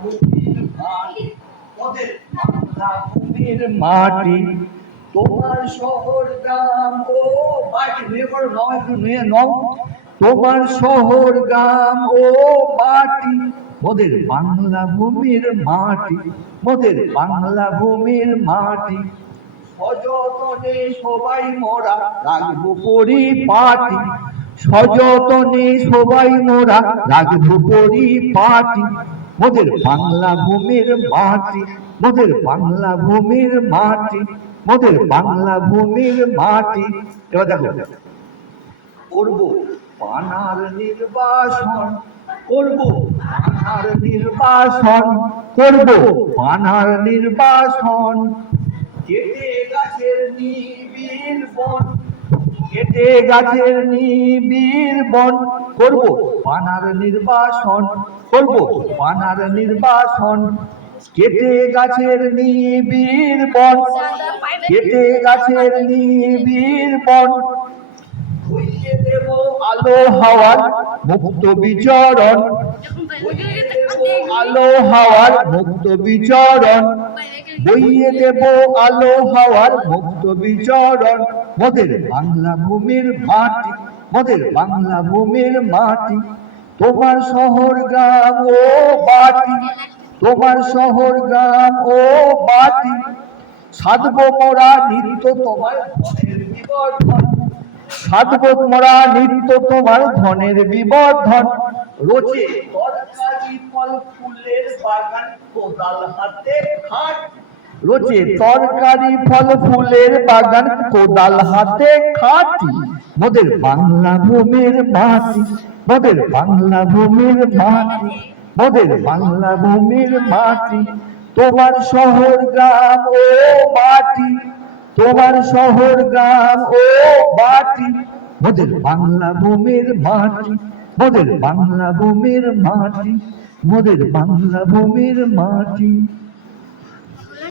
ভূমির মাটি, মোদের বাংলা ভূমির মাটি, তোমার শহর গ্রাম ও বাটি, নিয়ে করো নাও, একটু নিয়ে নাও। তোমার শহর গ্রাম ও বাটি, মোদের বাংলা ভূমির মাটি, মোদের বাংলা ভূমির মাটি, সযতনে সবাই মোরা রাখবো পরিপাটি, সযতনে সবাই মোরা রাখবো পরিপাটি, মোদের বাংলা ভূমির মাটি, মোদের বাংলা ভূমির মাটি, মোদের বাংলা ভূমির মাটি। এবার দেখো, করবো পানার নির্বাসন, করবো পানার নির্বাসন, করবো পানার নির্বাসন, কেটে গাছের নিবিড় বন, কেটে গাছের নিবিড় বন, করবো পানার নির্বাসন, করবো পানার নির্বাসন, কেটে গাছের নিবিড় বন, কেটে গাছের নিবিড় বন, ধুইয়ে দেব আলো হাওয়ার মুক্ত বিচরণ, ধুইয়ে দেব আলো হাওয়ার মুক্ত বিচরণ, বইয়ে দেব আলো হাওয়ার মুক্ত বিচরণ, মোদের বাংলা ভূমির মাটি, মোদের বাংলা ভূমির মাটি, তোমার শহর গ্রাম ও বাটি, তোমার শহর গ্রাম ও বাটি, সাধবো মোরা নিত্য তোমার ধনের বিবর্ধন, সাধবো মোরা নিত্য তোমার ধনের বিবর্ধন, রোজে তরকারি ফল ফুলের বাগান কোদাল হাতে খাট, রোজে তরকারি ফল ফুলের বাগান কোদাল হাতে খাটি, মোদের বাংলা ভূমির মাটি, মোদের বাংলা ভূমির মাটি, মোদের বাংলা ভূমির মাটি, তোমার শহর গ্রাম ও বাটি, তোমার শহর গ্রাম ও বাটি, মোদের বাংলা ভূমির মাটি, মোদের বাংলা ভূমির মাটি, মোদের বাংলা ভূমির মাটি।